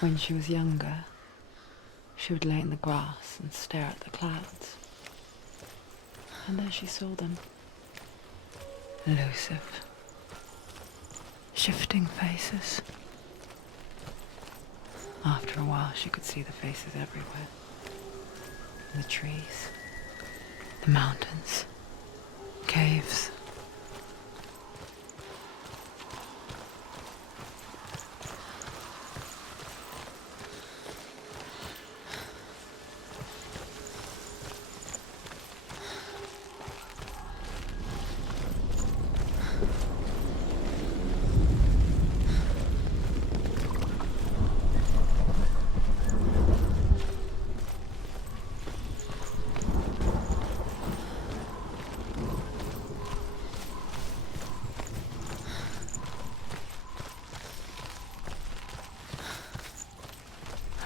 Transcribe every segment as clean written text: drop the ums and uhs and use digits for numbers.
When she was younger, she would lay in the grass and stare at the clouds. And there she saw them. Elusive, shifting faces. After a while, she could see the faces everywhere. In the trees, the mountains, caves.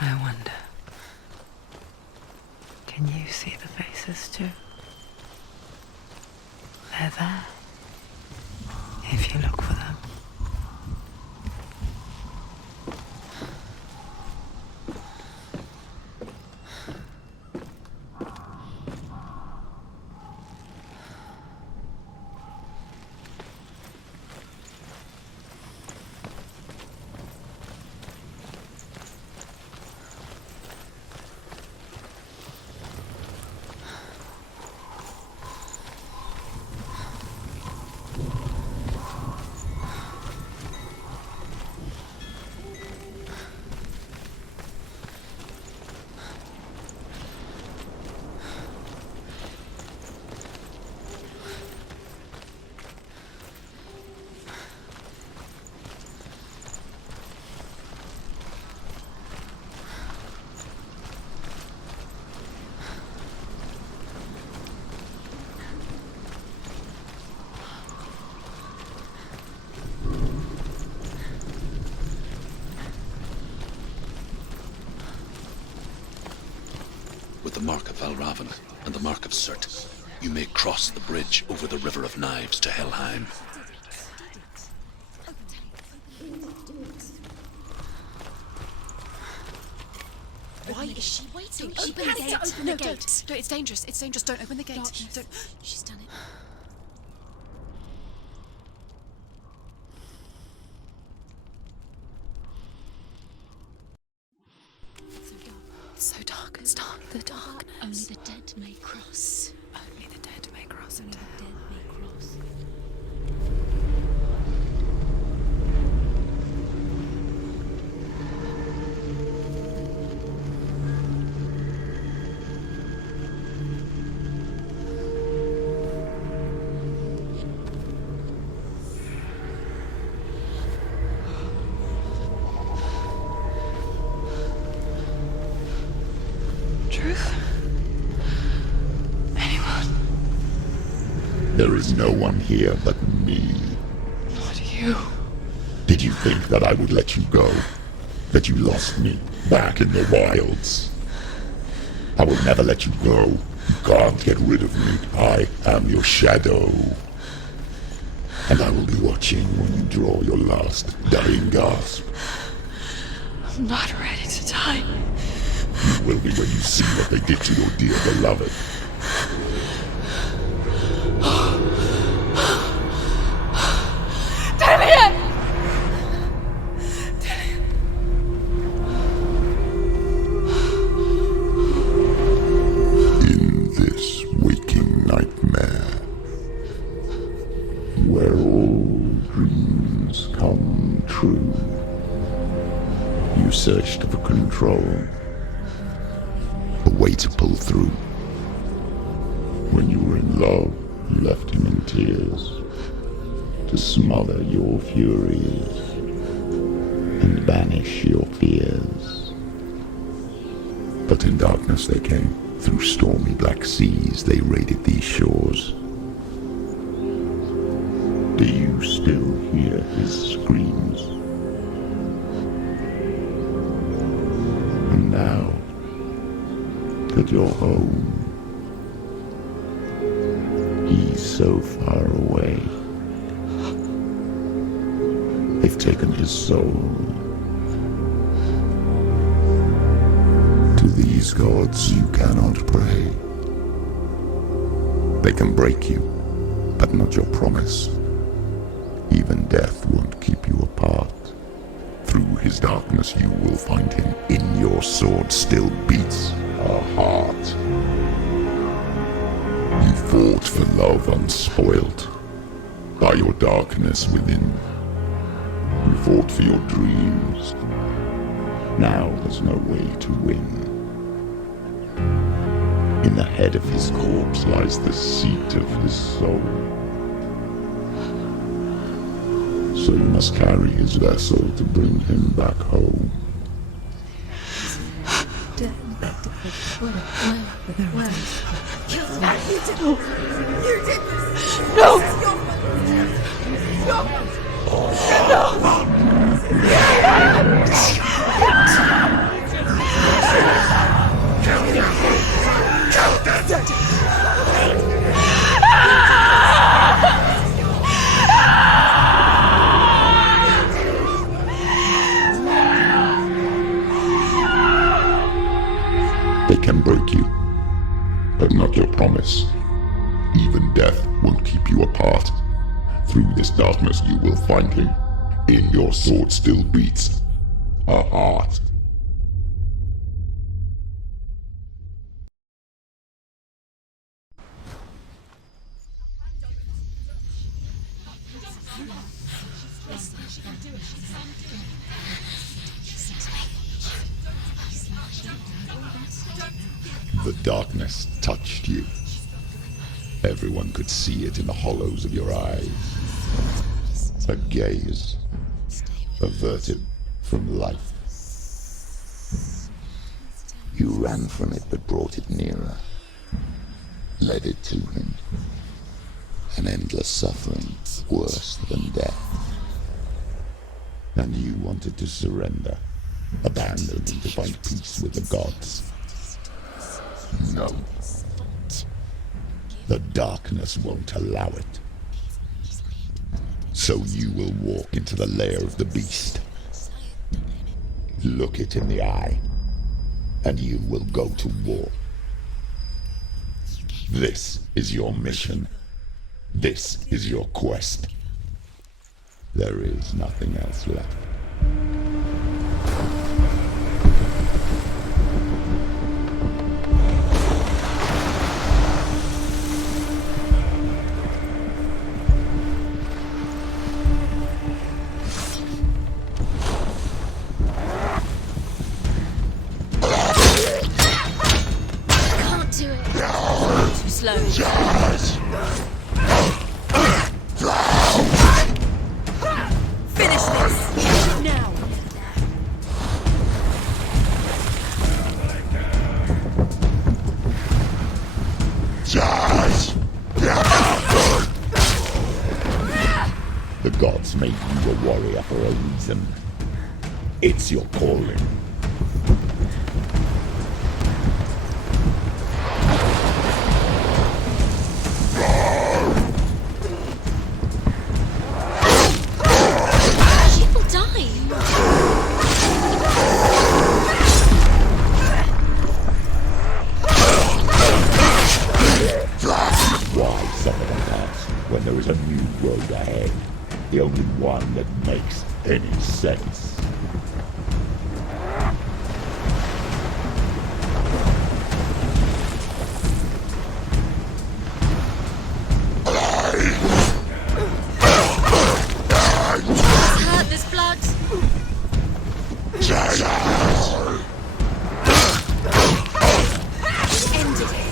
I wonder, can you see the faces too? They're there, if you look for them. With the mark of Valravan and the mark of Surt, you may cross the bridge over the River of Knives to Helheim. Why is she waiting? Open the gate. Open the gate. No, it's dangerous. It's dangerous. Don't open the gate. Don't. She's done it. It's so dark. It's dark. The dark. Only the dead may cross. Only the dead may cross Only into the hell. dead may cross. Truth? Anyone? There is no one here but me. Not you. Did you think that I would let you go? That you lost me back in the wilds? I will never let you go. You can't get rid of me. I am your shadow. And I will be watching when you draw your last dying gasp. I'm not ready to die. You will be when you see what they did to your dear beloved. In this waking nightmare, where all dreams come true, you searched for control, a way to pull through. When you were in love, you left him in tears, to smother your furies and banish your fears. But in darkness they came, through stormy black seas they raided these shores. Do you still hear his screams? And now that you're home, he's so far away. They've taken his soul, these gods you cannot pray. They can break you, but not your promise. Even death won't keep you apart. Through his darkness you will find him. In your sword still beats a heart. You fought for love unspoilt by your darkness within. You fought for your dreams. Now there's no way to win. In the head of his corpse lies the seat of his soul. So you must carry his vessel to bring him back home. They can break you, but not your promise. Even death won't keep you apart. Through this darkness you will find him. In your sword still beats a heart. The darkness touched you. Everyone could see it in the hollows of your eyes. A gaze averted from life. You ran from it but brought it nearer. Led it to him. An endless suffering worse than death. And you wanted to surrender. Abandon and to find peace with the gods. No. The darkness won't allow it. So you will walk into the lair of the beast. Look it in the eye, and you will go to war. This is your mission. This is your quest. There is nothing else left. The gods made you a warrior for a reason. It's your calling. People die. Why suffer the past when there is a new road ahead? The only one that makes any sense. Hurt, there's blood. Ended it.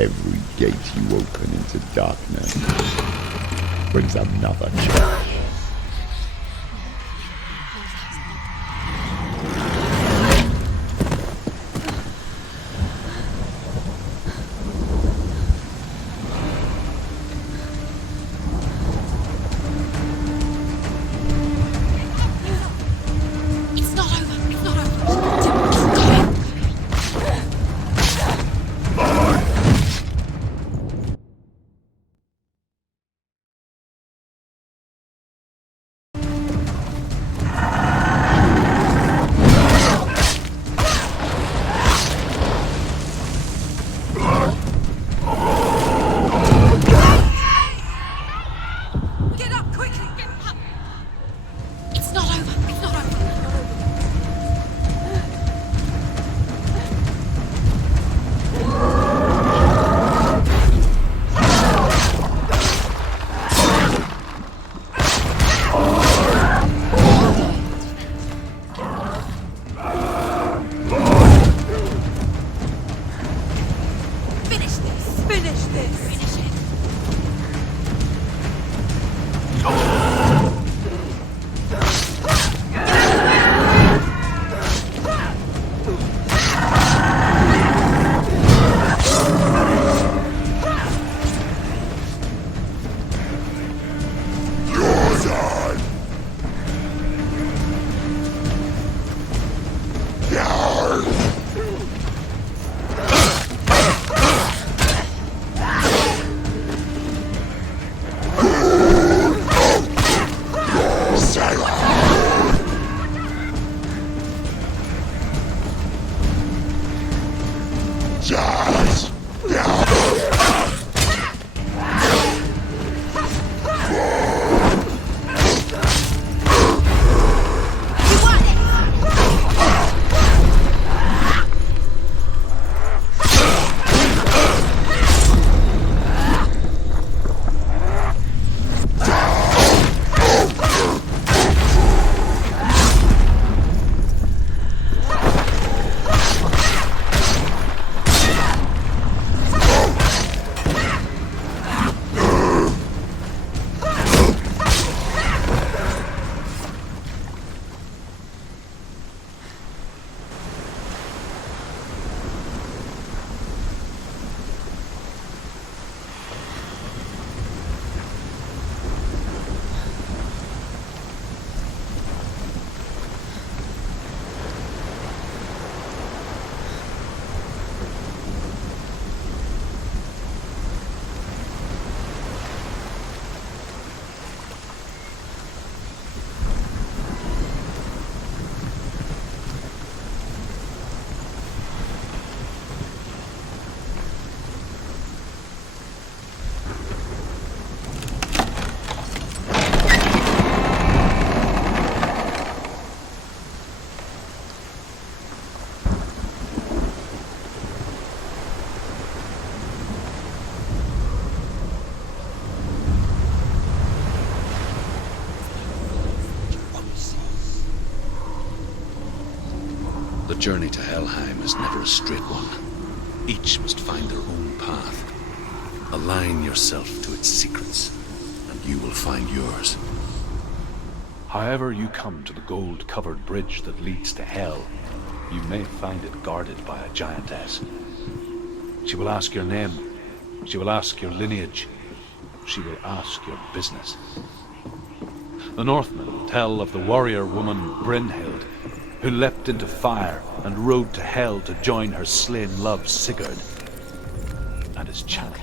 Every gate you open into darkness brings another challenge. It's not over. It's not over. Get up quickly. Get up. It's not over. It's not over. Finish this. Finish this. Finish it. The journey to Helheim is never a straight one. Each must find their own path. Align yourself to its secrets, and you will find yours. However you come to the gold-covered bridge that leads to Hell, you may find it guarded by a giantess. She will ask your name. She will ask your lineage. She will ask your business. The Northmen tell of the warrior woman Brynhild, who leapt into fire and rode to Hell to join her slain love Sigurd, and is challenged.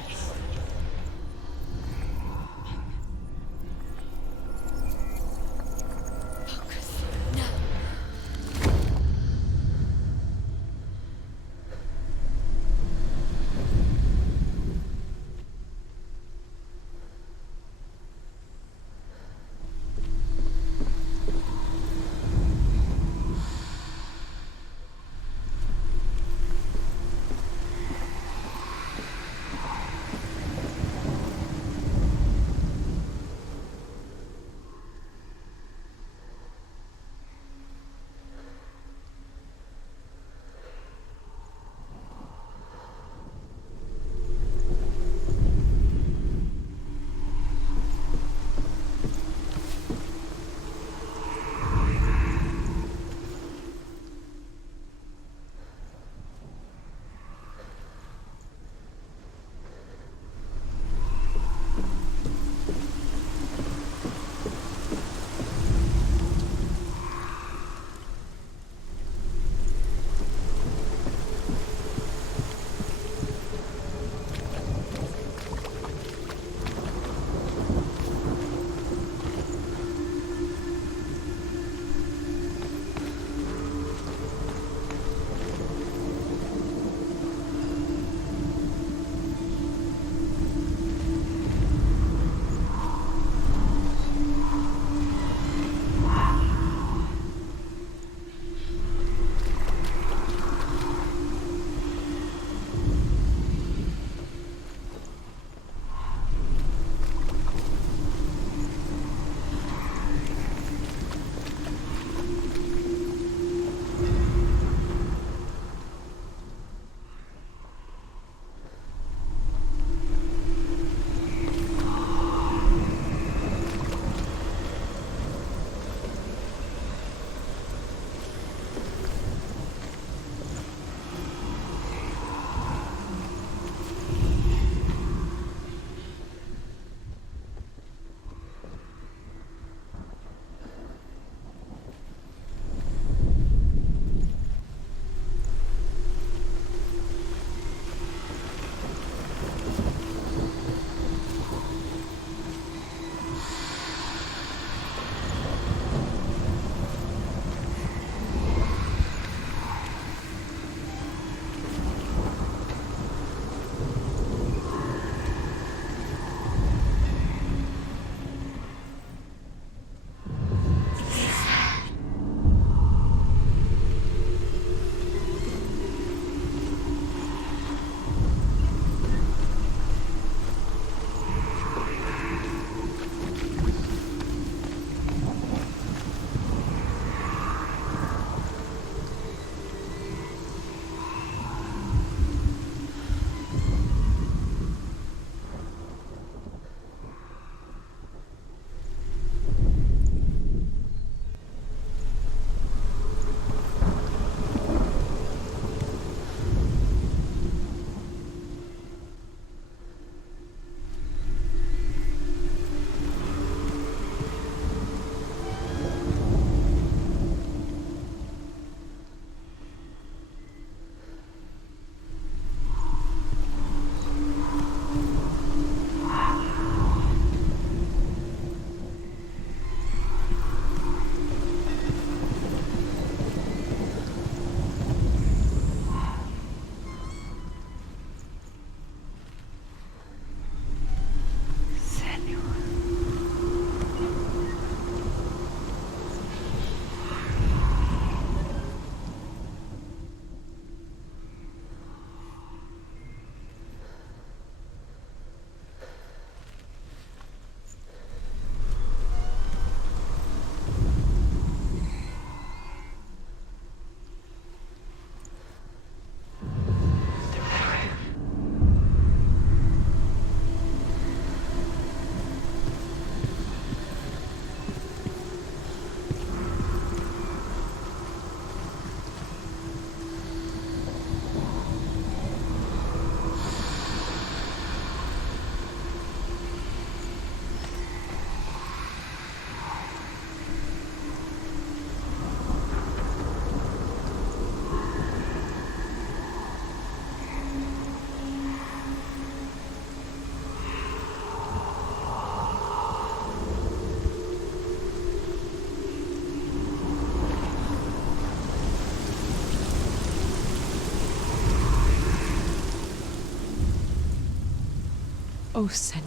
Oh, Senua.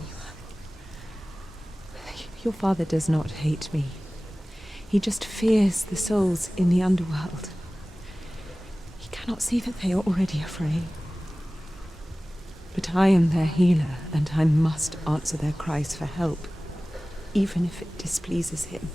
Your father does not hate me. He just fears the souls in the underworld. He cannot see that they are already afraid. But I am their healer, and I must answer their cries for help, even if it displeases him.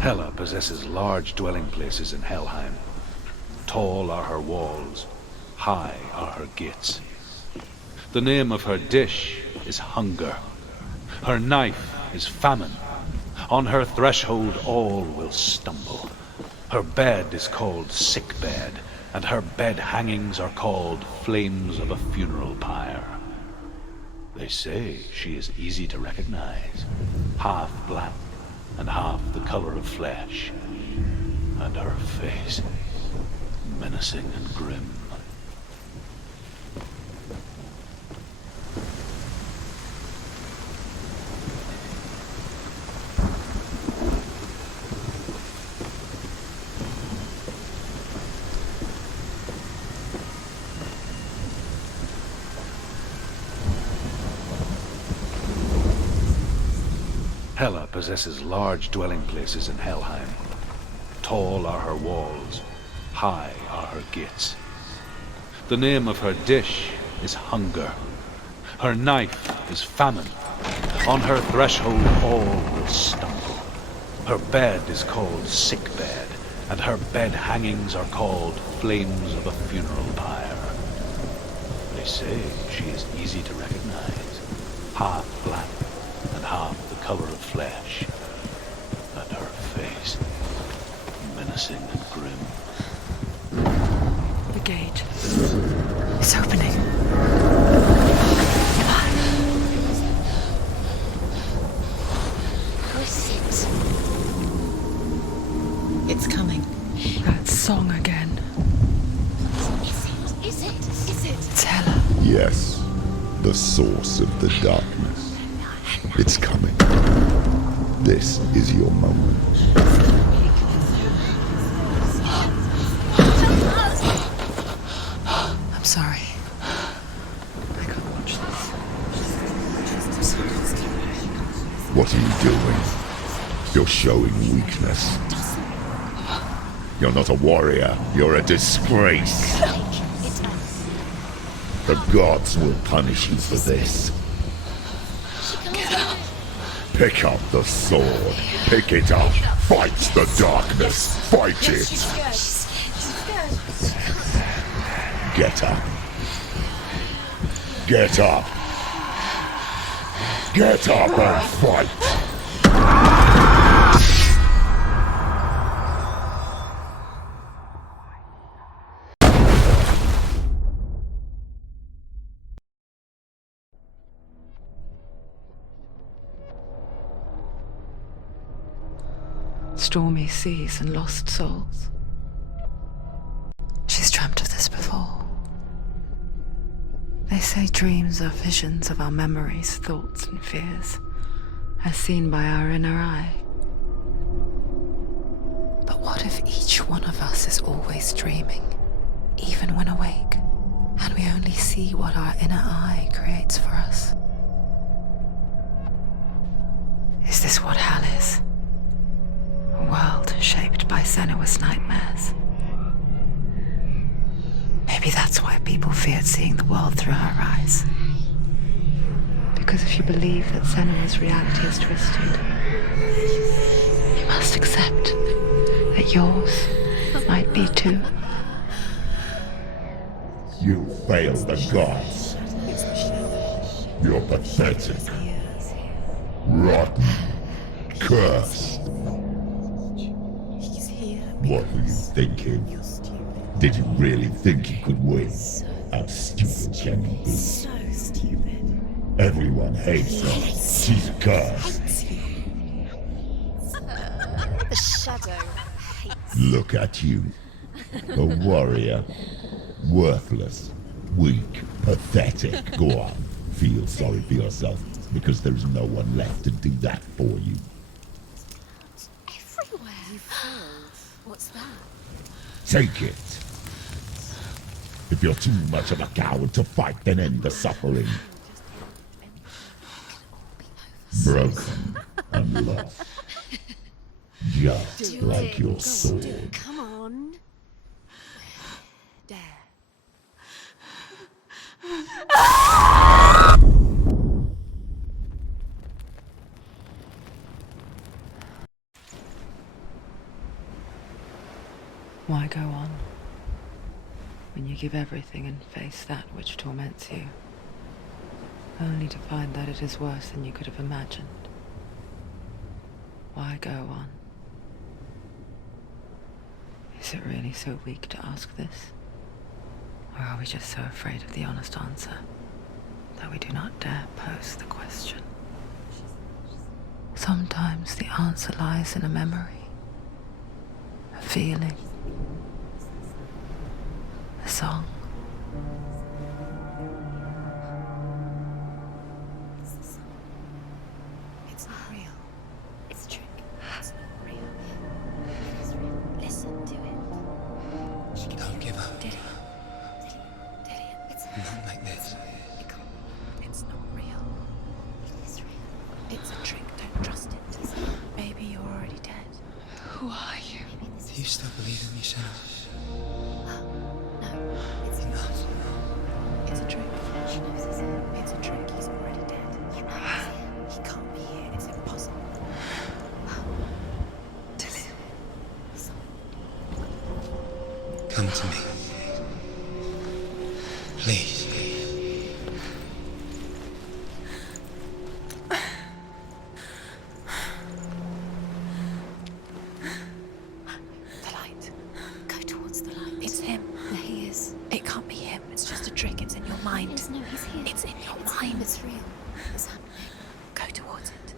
Hela possesses large dwelling places in Helheim. Tall are her walls, high are her gates. The name of her dish is hunger. Her knife is famine. On her threshold all will stumble. Her bed is called sick bed, and her bed hangings are called flames of a funeral pyre. They say she is easy to recognize, half black and half the color of flesh, and her face menacing and grim. Hela possesses large dwelling places in Helheim. Tall are her walls, high are her gates. The name of her dish is hunger. Her knife is famine. On her threshold all will stumble. Her bed is called sick bed, and her bed hangings are called flames of a funeral pyre. They say she is easy to recognize, half black and half the color of flesh, and her face menacing and grim. The gate is opening. Who is it? It's coming. That song again. Is it? It's Hela. Yes, the source of the darkness. It's coming. This is your moment. I'm sorry. I can't watch this. What are you doing? You're showing weakness. You're not a warrior. You're a disgrace. The gods will punish you for this. Pick up the sword. Pick it up. Fight the darkness. Fight it. Get up. Get up. Get up and fight. Stormy seas and lost souls. She's dreamt of this before. They say dreams are visions of our memories, thoughts and fears, as seen by our inner eye. But what if each one of us is always dreaming, even when awake, and we only see what our inner eye creates for us? this what hell is? A world shaped by Senua's nightmares. Maybe that's why people feared seeing the world through her eyes. Because if you believe that Senua's reality is twisted, you must accept that yours might be too. You failed the gods. You're pathetic. Rotten. Cursed. What were you thinking? Did you really think you could win? How stupid can you be? So stupid. Everyone hates her. She's cursed. The shadow hates. Look at you. A warrior. Worthless. Weak. Pathetic. Go on. Feel sorry for yourself, because there's no one left to do that for you. Everywhere. You failed. What's that? Take it. If you're too much of a coward to fight, then end the suffering. Broken and lost. Just like your sword. Come on. Dare. Why go on when you give everything and face that which torments you, only to find that it is worse than you could have imagined? Why go on? Is it really so weak to ask this? Or are we just so afraid of the honest answer that we do not dare pose the question? Sometimes the answer lies in a memory, a feeling, a song. It's not real. It's a trick. It's not real. It's real. Listen to it. Don't give up. Did it? Did it? It's Not like this. it can't. It's not real. It is real. It's a trick. Don't trust it. Maybe you're already dead. Who are you? Maybe this Do you still believe in me, Senua? No, it's not. It's a trick. She knows he's here. It's a trick. He's already dead. You know he's here. He can't be here. It's impossible. Come to me. Please. The light. Go towards the light. It's him. There he is. It can't be him. It's just a trick. It's in your mind. No, he's here. It's in your mind. It's real. It's happening. Go towards it.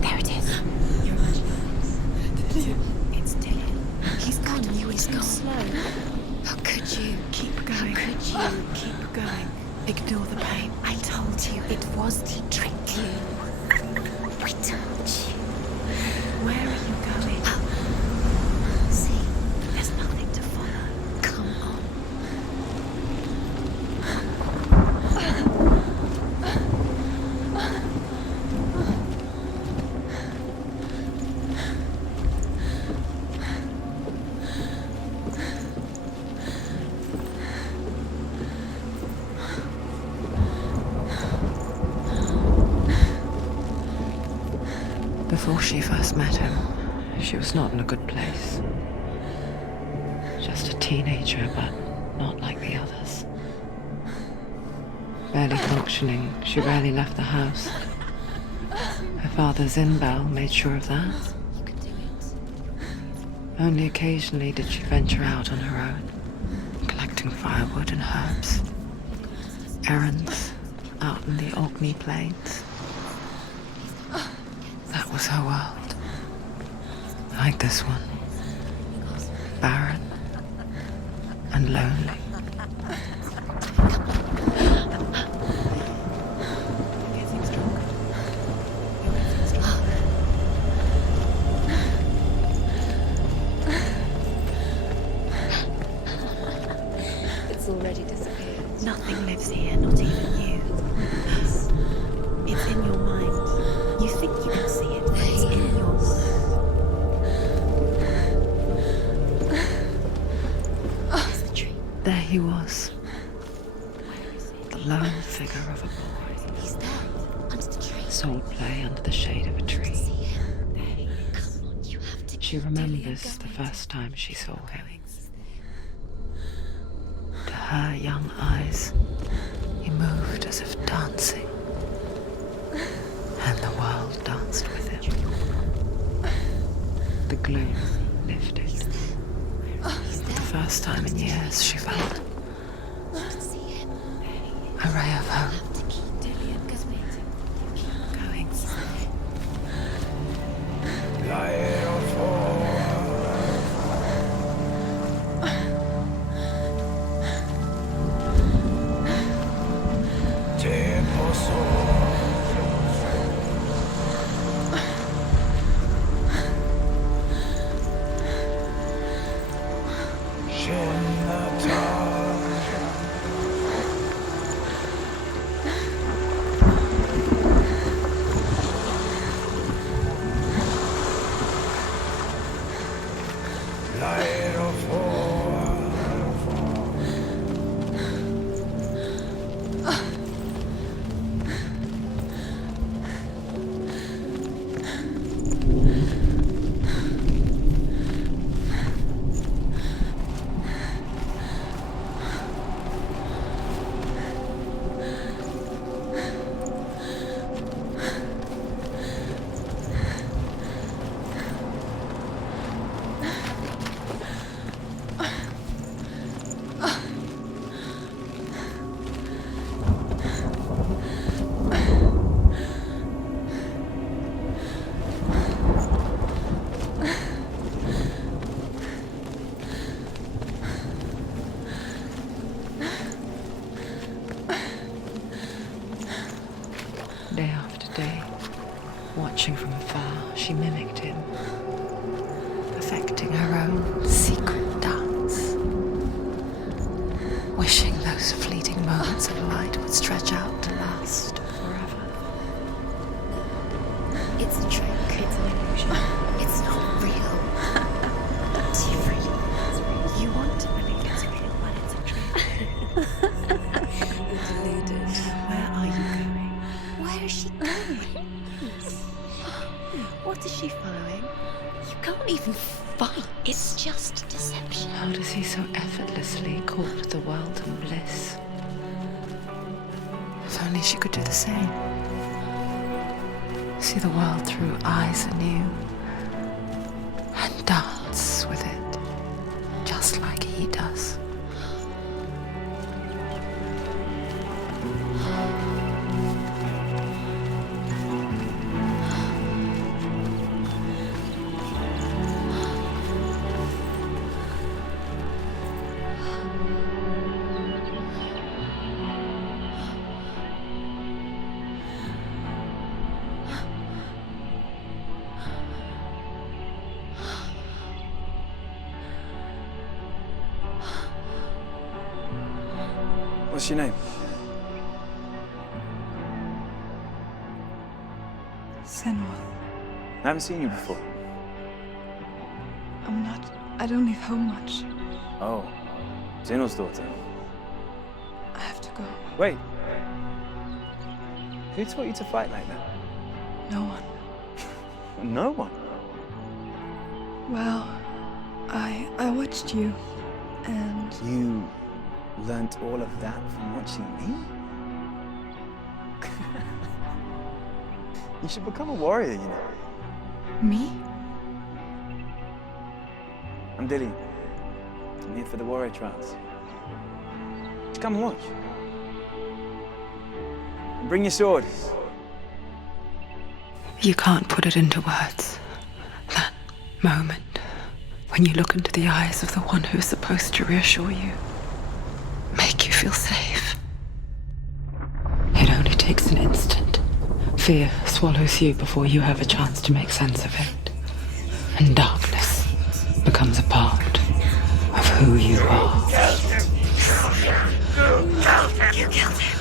There it is. You're imagining. It's Dylan. He's gone. He's gone. Slow. How could you? Keep going. How could you? Keep going. Ignore the pain. I told you it was to trick you. I told you. Where are you going? See, there's nothing to follow. Come on. Before she first met him, she was not in a good place. Just a teenager, but not like the others. Barely functioning, she rarely left the house. Her father's in-bell made sure of that. You can do it. Only occasionally did she venture out on her own. collecting firewood and herbs. Errands out in the Orkney Plains. That was her world. Like this one. Barren and lonely. Already disappeared. Nothing lives here, not even you. It's in your mind. You think you can see it, but it's in your mind. There's the tree. There he was. The lone figure of a boy. He's there, under the tree. Soul play under the shade of a tree. See him. Come on, you have to. She remembers the first time she saw him. To her young eyes, he moved as if dancing, and the world danced with him. The gloom lifted. For the first time in years, she felt a ray of hope. Day after day, watching from afar, she mimicked him, perfecting her own secret dance, wishing those fleeting moments of light would stretch out to last forever. It's a trick. It's an illusion. It's not real. Do you really? You want to believe it's real when it's a trick. You're deluded. Where are you going? Where is she going? What is she following? You can't even fight. It's just deception. How does he so effortlessly court the world and bliss? If only she could do the same. See the world through eyes anew and dance with it, just like he does. What's your name? Senua. I haven't seen you before. I don't leave home much. Oh, Zeno's daughter. I have to go. Wait. Who taught you to fight like that? No one. No one? Well, I watched you, and You learnt all of that from watching me? You should become a warrior, you know. me? I'm Dilly. I'm here for the warrior trials. to come and watch. Bring your sword. You can't put it into words. That moment when you look into the eyes of the one who is supposed to reassure you, make you feel safe. It only takes an instant. Fear swallows you before you have a chance to make sense of it. And darkness becomes a part of who you are. You killed him.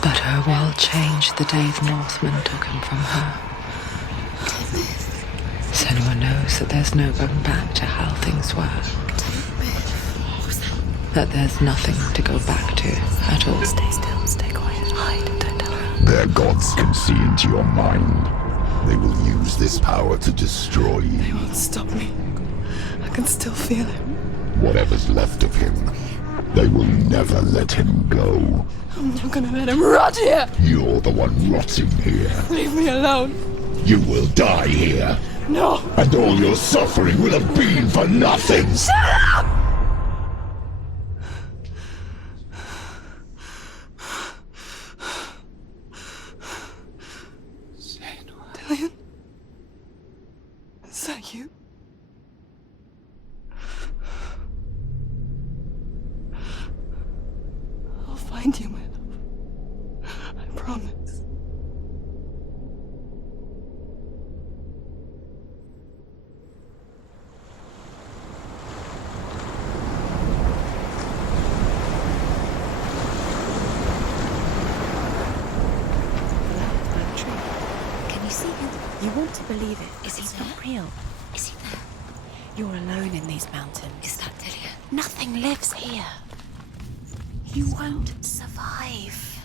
But her world changed the day the Northmen took him from her. Senua knows that there's no going back to how things were. That there's nothing to go back to at all. Stay still, stay quiet, hide, don't tell her. Their gods can see into your mind. They will use this power to destroy you. They won't stop me. I can still feel him. Whatever's left of him, they will never let him go. I'm not gonna let him rot here! You're the one rotting here. Leave me alone! You will die here. No! And all your suffering will have been for nothing. Shut up! Dillion? Is that you? I'll find you, my love. I promise. You want to believe it. Is he not real? Is he there? You're alone in these mountains. Is that Dillion? Nothing lives here. You won't survive.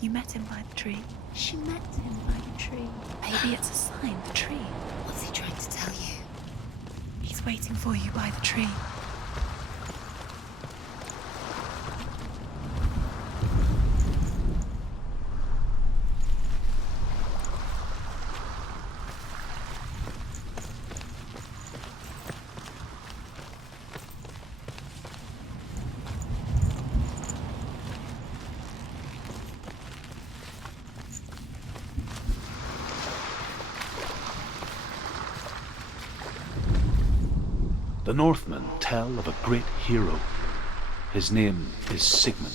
You met him by the tree. She met him by the tree. Maybe it's a sign, the tree. What's he trying to tell you? He's waiting for you by the tree. The Northmen tell of a great hero. His name is Sigmund.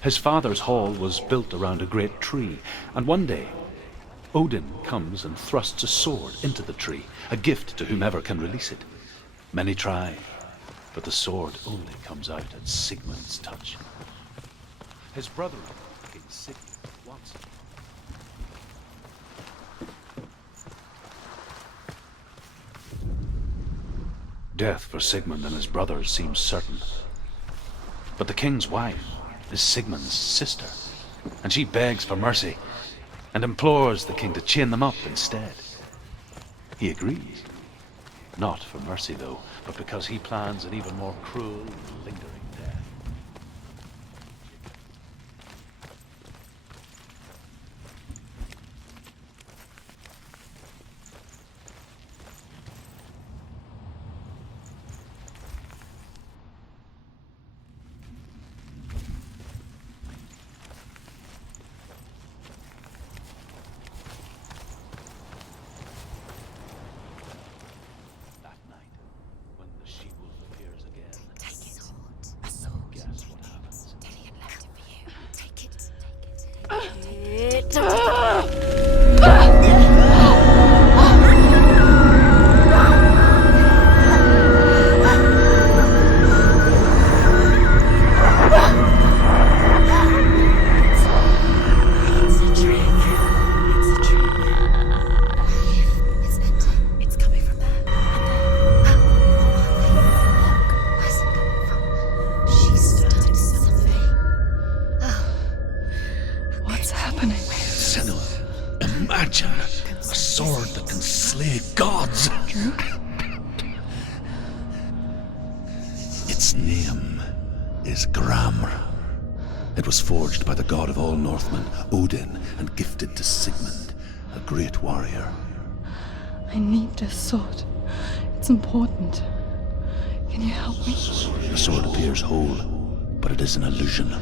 His father's hall was built around a great tree, and one day Odin comes and thrusts a sword into the tree, a gift to whomever can release it. Many try, but the sword only comes out at Sigmund's touch. His brother, King Sigmund, wants it. Death for Sigmund and his brothers seems certain. But the king's wife is Sigmund's sister, and she begs for mercy and implores the king to chain them up instead. He agrees. Not for mercy, though, but because he plans an even more cruel and lingering death. Its name is Gramr. It was forged by the god of all Northmen, Odin, and gifted to Sigmund, a great warrior. I need this sword. It's important. Can you help me? The sword appears whole, but it is an illusion.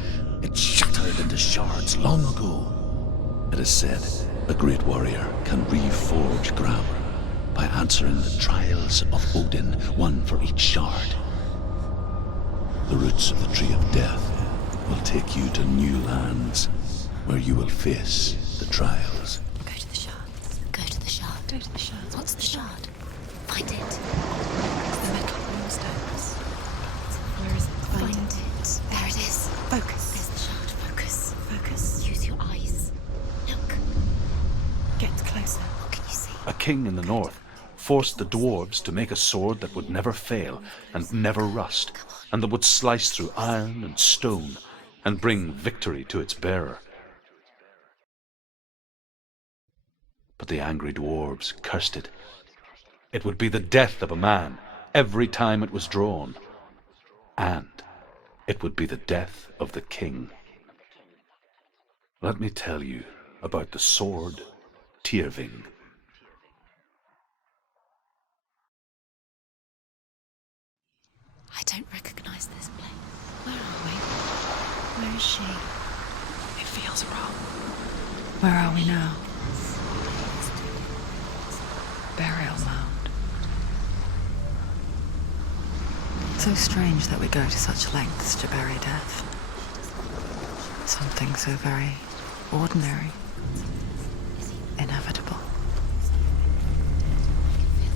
It shattered into shards long ago. It is said a great warrior can reforge ground by answering the trials of Odin, one for each shard. The roots of the tree of death will take you to new lands where you will face the trials. Go to the shards. Go to the shard. Go to the shard. What's the shard? Find it. It's the metal stones. Where is it? Find it. There it is. Focus. There's the shard. Focus. Focus. Use your eyes. Look. Get closer. What can you see? A king in the north forced the dwarves to make a sword that would never fail and never rust, and that would slice through iron and stone and bring victory to its bearer. But the angry dwarves cursed it. It would be the death of a man every time it was drawn, and it would be the death of the king. Let me tell you about the sword Tyrving. I don't recognize this place. Where are we? Where is she? It feels wrong. Where are we now? Burial mound. So strange that we go to such lengths to bury death. Something so very ordinary, inevitable.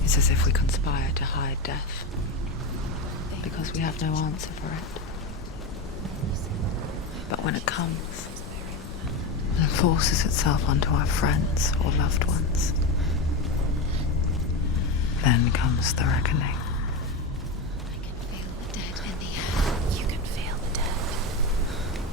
It's as if we conspire to hide death, because we have no answer for it. But when it comes and forces itself onto our friends or loved ones, then comes the reckoning. I can feel the dead in the air. You can feel the dead.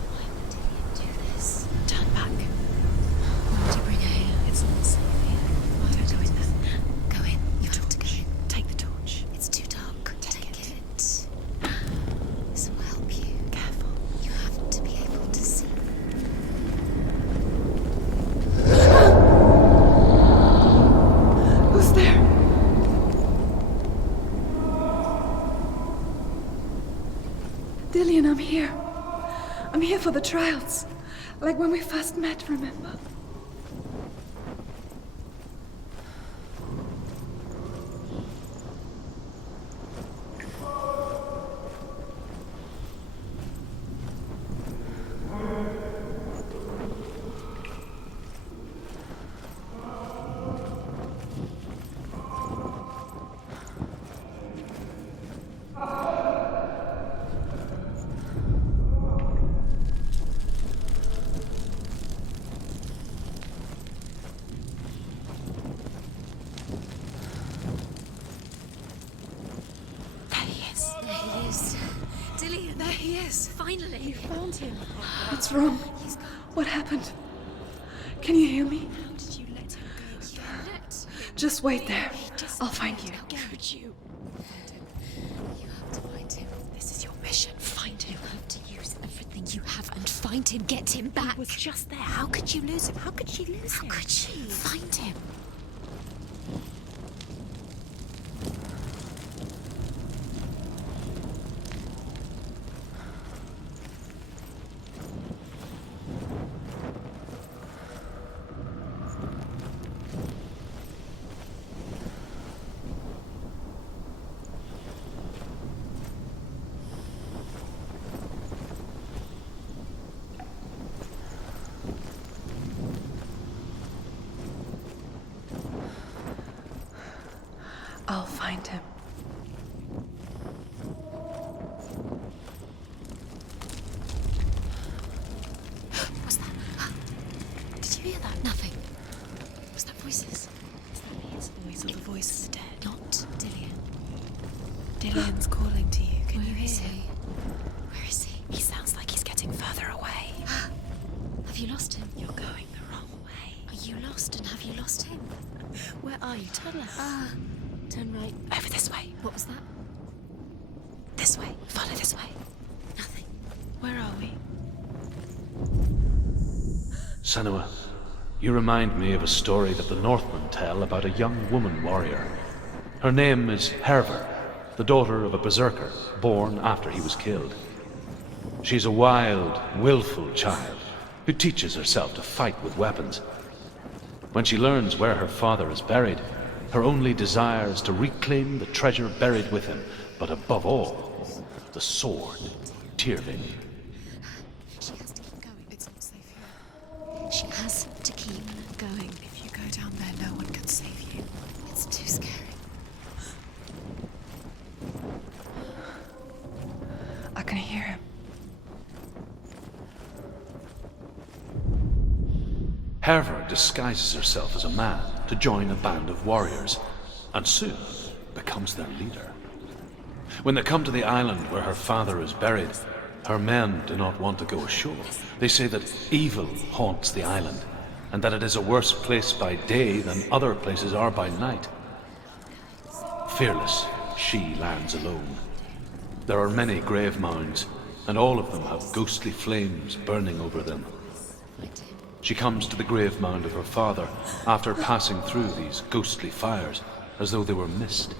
Why would you do this? Turn back. Why would you bring her here? It's not safe here. Why don't go in there? Go in. You have to go in. Take the torch. It's too dark. Take it. This will help you. Careful. You have to be able to see. Who's there? Dillian, I'm here. I'm here for the trials. Like when we first met, remember? Dillian, there he is. Finally. You found him. What's wrong? What happened? Can you hear me? How did you let him go? Just wait there. I'll find you. How could you? You have to find him. This is your mission. Find him. You have to use everything you have and find him. Get him back. He was just there. How could you lose him? How could she lose How him? could she? Find him. I'll find him. What's that? Did you hear that? Nothing. Was that voices? Is that his voice or the voice of the dead? Not Dillian. Dillian's calling to you. Can you Where is hear? he? Where is he? He sounds like he's getting further away. Have you lost him? You're going the wrong way. Are you lost and have you lost him? Where are you? Turn left. Turn right. Over this way. What was that? This way. Follow this way. Nothing. Where are we? Senua, you remind me of a story that the Northmen tell about a young woman warrior. Her name is Hervor, the daughter of a berserker born after he was killed. She's a wild, willful child who teaches herself to fight with weapons. When she learns where her father is buried, her only desire is to reclaim the treasure buried with him, but above all, the sword, Tyrving. She has to keep going. It's not safe here. She has to keep going. If you go down there, no one can save you. It's too scary. I can hear him. Herva disguises herself as a man to join a band of warriors, and soon becomes their leader. When they come to the island where her father is buried, her men do not want to go ashore. They say that evil haunts the island, and that it is a worse place by day than other places are by night. Fearless, she lands alone. There are many grave mounds, and all of them have ghostly flames burning over them. She comes to the grave mound of her father after passing through these ghostly fires, as though they were mist.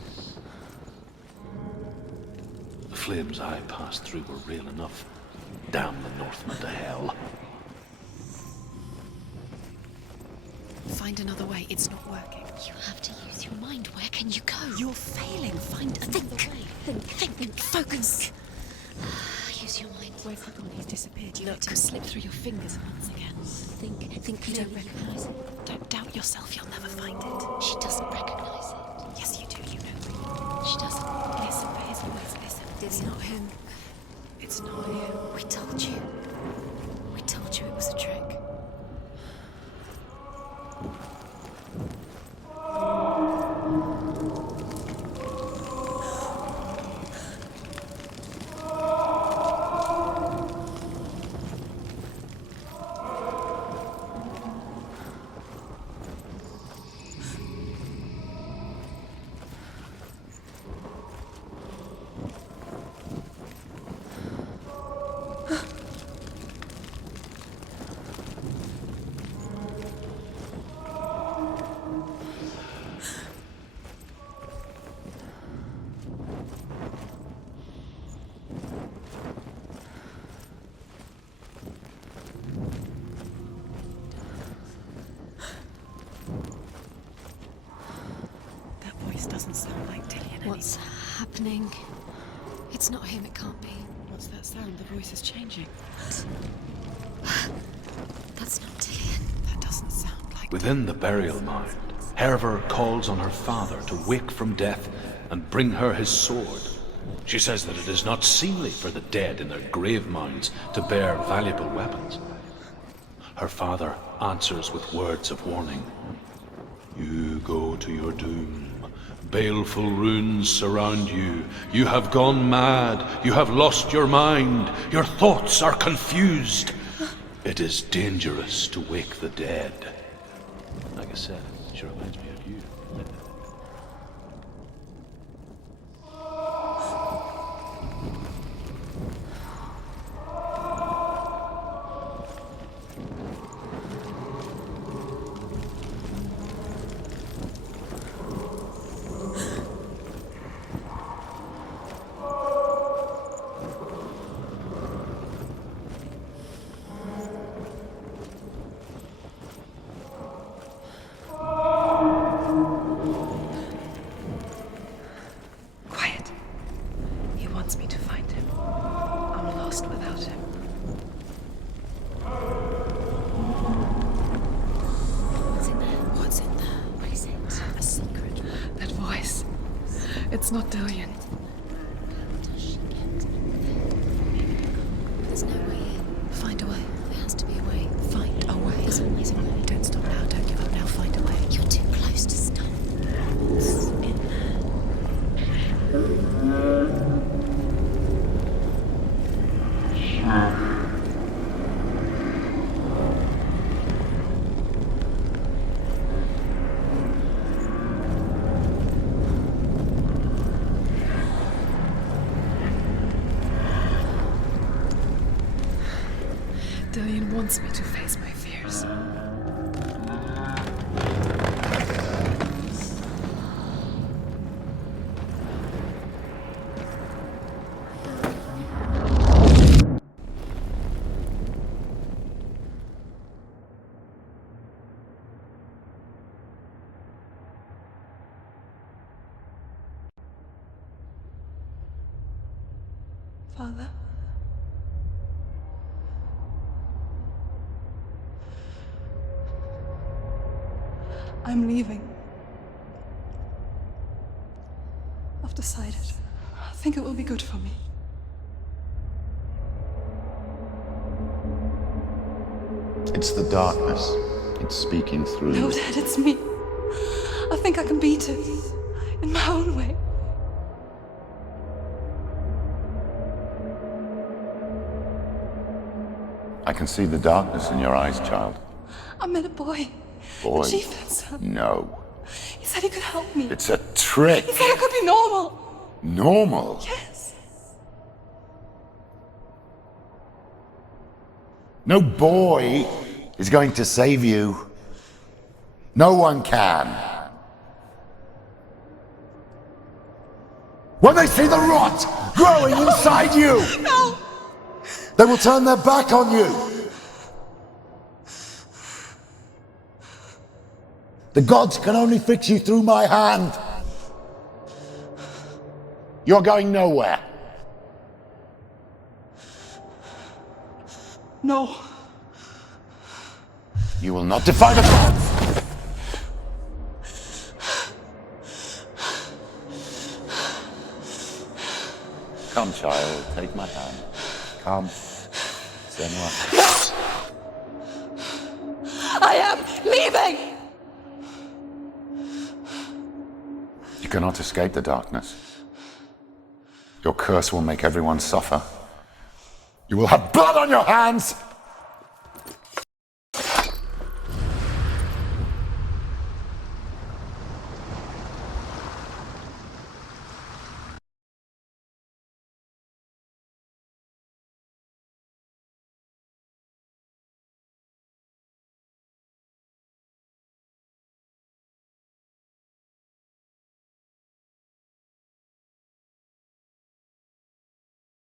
The flames I passed through were real enough. Damn the Northmen to hell. Find another way. It's not working. You have to use your mind. Where can you go? You're failing. Find another way. Think. Focus. Use your mind. Where's he gone? He's disappeared. You let him slip through your fingers once again. Think You you don't recognize it. Don't doubt yourself. You'll never find it. She doesn't recognize it. Yes, you do. You know. She doesn't. Listen for his voice. Listen. It's not him. It's not him. We told you. We told you it was a trick. Doesn't sound like Dillian. What's happening? It's not him. It can't be. What's that sound? The voice is changing. That's not Dillian. That doesn't sound like. Within the burial mound, Herva calls on her father to wake from death and bring her his sword. She says that it is not seemly for the dead in their grave mounds to bear valuable weapons. Her father answers with words of warning. You go to your doom. Baleful runes surround you. You have gone mad. You have lost your mind. Your thoughts are confused. It is dangerous to wake the dead. Like I said, it sure reminds me of you. It's not Dillian. Does she get there? There's no way in. Find a way. There has to be a way. Find a way. There's always a way. Don't stop now. Don't give up now. Find a way. You're too close to stop. What's in Dillian wants me to face my fears. Father. I'm leaving. I've decided. I think it will be good for me. It's the darkness. It's speaking through No, you. Dad, it's me. I think I can beat it. In my own way. I can see the darkness in your eyes, child. I met a boy. Boy. The chief handsome. No. He said he could help me. It's a trick. He said I could be normal. Normal. Yes. No boy is going to save you. No one can. When they see the rot growing inside you, No! they will turn their back on you. The gods can only fix you through my hand. You're going nowhere. No. You will not defy the gods. Come, child, take my hand. Come. Senua. I am leaving! You cannot escape the darkness. Your curse will make everyone suffer. You will have blood on your hands